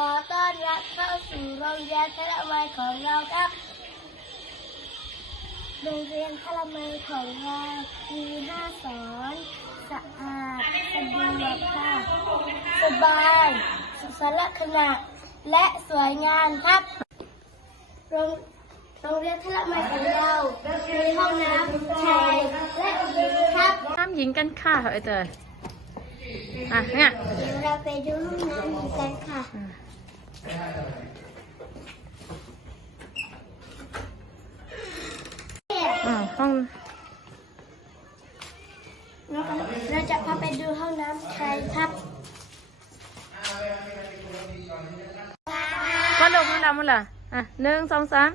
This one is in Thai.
ขอต้อนรับเข้าสู่โรงเรียนพระวัยของเราครับโรงเรียนพระมัยของเรามีห้าสอนสะอาดสะดวกค่ะสบายสุขสารขณะและสวยงามครับโรงโรงเรียนพระมัยของเรามีห้องน้ำชายและหญิงครับห้ามยิงกันค่ะไอ้เตย อะเนี่ยเดี๋ยวเราไปดูห้องน้ำหญิงกันค่ะ อ่าห้องเราจะพาไปดูห้องน้ำชายครับก็ลงห้องดำหมดเลยอะหนึ่งสองสาม